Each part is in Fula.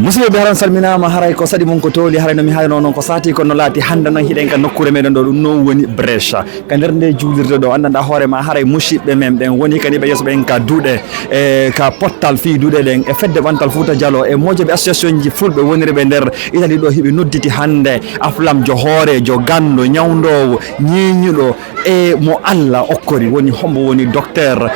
musidɓe ɓe haran salminama haray ko saɗi mon ko towli haray nomi hayno noon ko sati kono laati hande noon hiɗen ka nokkure meɗen ɗo ɗum noon woni brèche ka nder nde juulirde ɗo andanɗa hoorema haray musidɓe men ɓen woni kadi ɓe yeeso ɓen ka duuɗe e ka pottal fi duuɗe ɗen e fedde ɓantal Fouta Diallo e mojoɓe association ji fulɓe woniriɓe nder Italie ɗo hiɓe nodditi hande aflam jo hoorejo gando ñawdowo ñeñuɗo e mo Allah okkori woni hombo woni docteur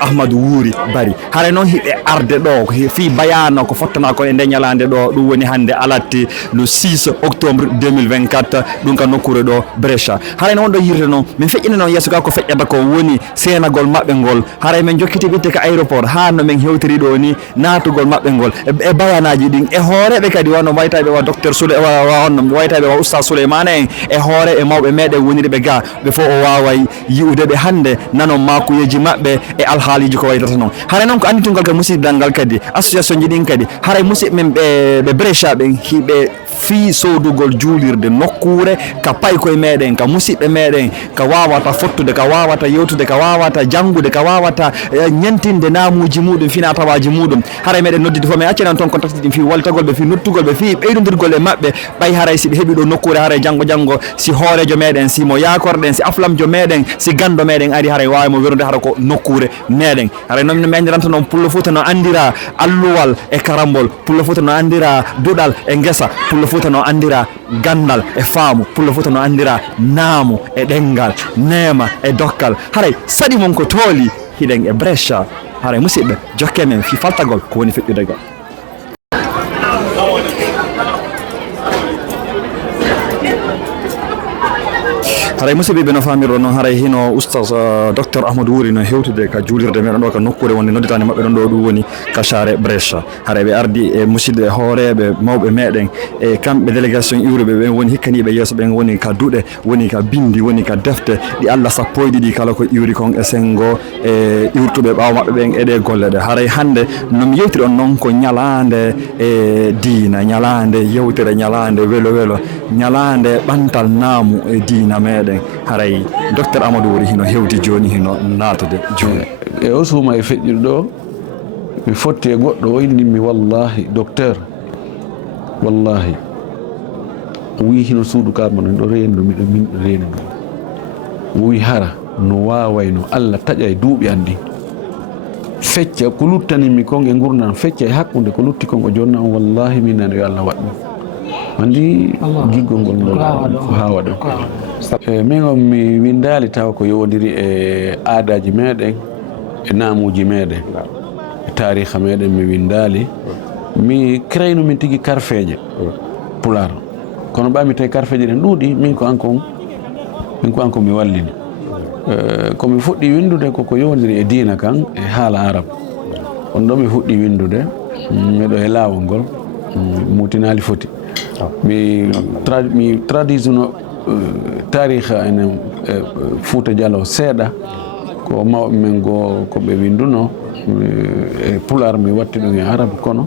Ahmadou Wuri Bari haray noon hiɓe arde ɗo fi bayana ko fottana ko e nde ñalande ɗo ɗum woni hande alatti le 6 octobre 2024 ɗum ka nokkure ɗo Brescia haray noon ɗo yirde noon min feƴƴini noon yeeso ga ko feƴƴata ko woni senagol maɓɓe ngol haray min jokkiti ɓitte ka aéroport ha no min hewtiri ɗo ni natugol maɓɓe ngol e bayanaji ɗin e hooreɓe kadi wano waytaɓe wa docteur waytaɓe wa oustad Souleymane en e hoore e mawɓe meɗen woniriɓe ga ɓe fof o waway yi'udeɓe hande nanon makuyeji maɓɓe e alhaaliji ko waydata noon haray noon ko anditungal kadi musidɗal ngal kadi association ji ɗin kadi haray musidɓe men ɓe Brescia ɓen hiɓe fi sodugol juulirde nokkure ka pay koye meɗen ka musidɓe meɗen ka wawata fottude ka wawata yewtude ka wawata janggude ka wawata ñantinde namuji muɗum fina tawaji muɗum haray meɗen noddide fof min accanan toon contacte ɗin fi waltagol ɓe fi nottugol ɓe fi ɓeydodirgol e maɓɓe ɓay haray siɓe heeɓi ɗo nokkure haray janggo si hoorejo meɗen si mo yakorɗen si aflamjo meɗen si gando meɗen ari haray wawimo werude hara ko nokkure meɗen haray noon mi andiranta noon Pullo Fouta no andira alluwal e karambol Pullo Fouta no andira duɗal e guesa Pullo Fouta no andira gandal e faamu Pullo Fouta no andira naamu e ɗengal neema e dokkal haray saɗi mon ko tooli hiɗen e Brescia haray musidɓe jokke men fi faltagol ko woni feƴƴude gal haray musidɓe no famirɗo noon haray hino oustaz docteur Ahmadou Wuri no hewtude ka juulirde meɗen ɗo ka nokkure wonde nodditande maɓɓe ɗon ɗo ɗum woni ka Saare Brescia haray ɓe ardi e musidɓe hooreɓe mawɓe meɗen e kamɓe délégation iwruɓe ɓen woni hikkaniɓe yeeso ɓen woni ka duɗe woni ka bindi woni ka defte ɗi Allah sappoyɗi ɗi kala ko iwri kon e sengo e iwrtuɓe ɓaawo maɓɓe ɓen e ɗe golle ɗe haray hande nomi yewtiri on noon ko ñalande e diina ñalande yewtere ñalande welo ñalande ɓantal naamu e diina meɗen haray docteur Amadou Wuri hino hewdi joni hino natude joni e o suuma e feƴƴude ɗo mi fotti e goɗɗo o innimi wallahi docteur wallahi o wi hino suudu karma no ɗo reeni ɗo miɗo minɗo reeni ɗum o wi hara no wawayno Allah taƴa e duuɓi an ɗin fecca ko luttanimi kon e gurdam fecca e hakkude ko lutti kon o jonna on wallahi min nani yo Allah waɗ ɗum andi giggol ngol ngol ko hawa ɗon min on mi windali taw ko yowdiri e aadaji meɗen e namuji meɗen e tariha meɗen mi windali mi créino min tigui karfeje pular kono ɓami tawi karfeje ɗen ɗuuɗi min ko ankon mi wallini komi fuɗɗi windude koko yowdiri e diina kan e haala arab on ɗo mi fuɗɗi windude miɗo e lawol ngol mutinali foti mi traduisino tariha enen Fouta Diallo seeɗa ko mawɓe men go koɓe winduno e pular mi watti ɗum e arabe kono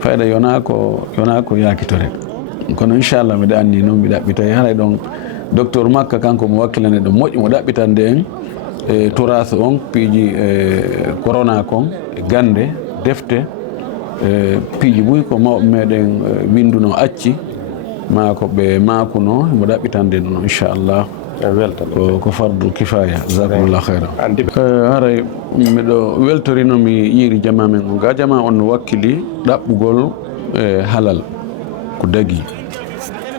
fayda yona ko yakitore kono inchallah mbiɗa anni noon mi ɗaɓɓitay haray ɗon docteur makka kanko mo wakkilane ɗo moƴƴi mo ɗaɓɓitande en e touraso on piiji corona kon e gande defte piiji ɓuy ko mawɓe meɗen winduno acci ma ko ɓe makuno mo ɗaɓɓitande ɗum inchallah ko fardu kifaya jasakumullah khairan haray miɗo weltorino mi yiiri jama men o ga jama on no wakkili ɗaɓɓugol halal ko dagui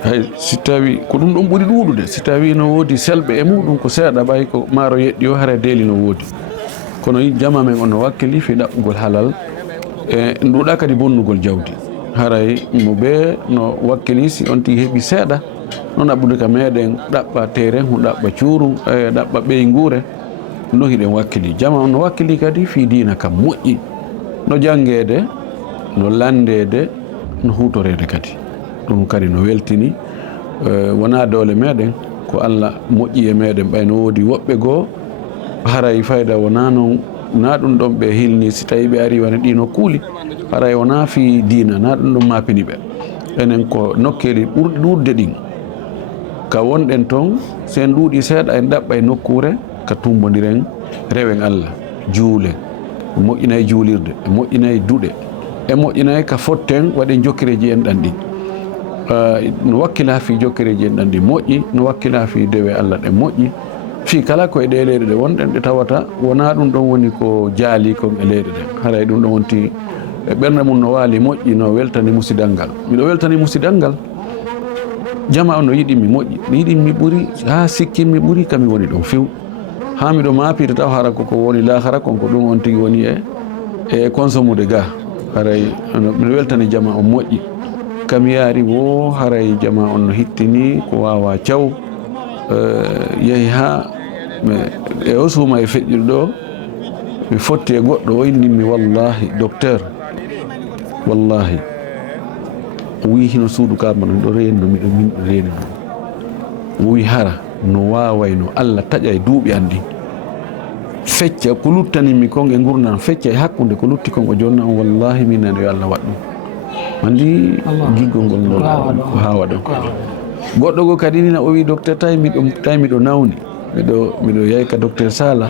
hay si tawi ko ɗum ɗon ɓuuri ɗuuɗude si tawi no woodi selɓe e muɗum ko seeɗa ɓay ko maaro yeɗɗi o haara deeli no woodi kono jama men on no wakkili fi ɗaɓɓugol halal e nduɗa kadi bonnugol jawdi haray mo ɓe no wakkili si on tigi heeɓi seeɗa noon ɗaɓɓude ka meɗen ɗaɓɓa terrain hu ɗaɓɓa cuuru ɗaɓɓa ɓeygure no hiɗen wakkili jama on no wakkili kadi fi diina kam moƴƴi no janngede no landede no hutorede kadi ɗum kadi no weltini wona doole meɗen ko Allah moƴƴi e meɗen ɓay no woodi woɓɓe goo haray fayda wona noon na ɗum ɗon ɓe hilni si tawi ɓe ari wane ɗino kuuli haray wona fi diina na ɗum ɗon mapini ɓe enen ko nokkeli ɓurɗi ɗuurde ɗin ka wonɗen toon sen ɗuuɗi seeɗa en ɗaɓɓa e nokkure ka tumbodiren rewen Allah juulen moƴƴinayi juulirde moƴƴinayi duɗe e moƴƴinayi ka fotten waɗe jokkireji en ɗan ɗi no wakkila fi jokkireji en ɗan ɗi moƴƴi no wakkila fi dewe Allah ɗe moƴƴi fi kala koye ɗe leyɗe ɗe wonɗen ɗe tawata wona ɗum ɗon woni ko jaali kon e leyɗe ɗen haray ɗum ɗon wonti e ɓernde mum no waali moƴƴi no weltani musidal ngal miɗo weltani musidal ngal jama on no yiɗimi moƴƴi mi yiɗi mi ɓuri ha sikki mi ɓuri kami woni ɗon few ha miɗo maapita taw hara koko woni lahara konko ɗum on tigi woni e consommude ga haray miɗo weltani jama on moƴƴi kami yaari wo haray jama on no hittini ko wawa thiaw yeehi ha e o suuma e feƴƴude ɗo mi fotti e goɗɗo o innimi wallahi docteur wallahi o wi hino suudu kama no ɗo renno miɗo min ɗo reni no o wi hara no wawayno Allah taƴa e duuɓi an ɗi fecca ko luttanimi kon e gurdam fecca e hakkude ko lutti kon o jonna on wallahi minane yo Allah waɗ ɗum andi giggol ngol ngol ko ha waɗon goɗɗo go kadi nina o wi docteur tawi miɗo nawni miɗo yeyka docteur Sala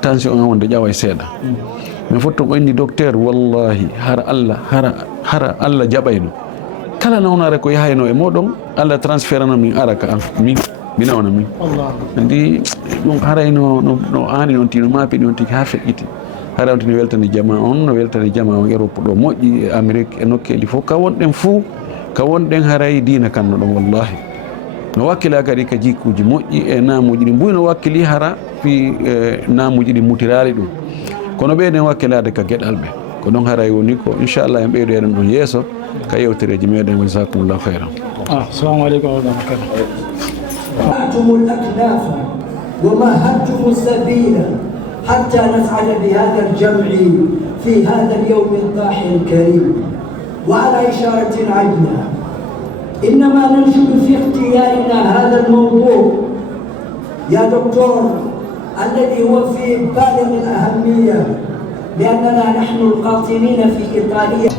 tension an wonde ƴawa e seeɗa min fotton o inni docteur wallahi hara Allah jaɓayno kala nawnare ko yahayno e moɗon Allah transférana min araka an mi nawna min andi ɗum haray no ani noon tino mapiɗi on tigi ha feƴƴiti haray on tino weltani jama on no weltani jama on Europe ɗo moƴƴi e Amérique e nokkeji fof ka wonɗen fuu ka wonɗen haray diina kanno ɗon wallahi no wakkila kadi ka jikkuji moƴƴi e namuji ɗi mbuy no wakkili hara fi namuji ɗi mutirali ɗum kono ɓeyden wakkilade ka gueɗal ɓe ko ɗon haray woni ko inchallah en ɓeydo eɗen ɗon yeeso ka yewtereji meɗen wa jasakumullahu khairan. Assalamu aleykum wa rahmatullah. رفعتم الأكناف ومهدتم السبيل حتى نسعد بهذا الجمع في هذا اليوم الطاحن الكريم. وعلى إشارة عجلة إنما ننشد في اختيارنا هذا الموضوع يا دكتور الذي هو في بالغ الأهمية لأننا نحن القاطنين في إيطاليا.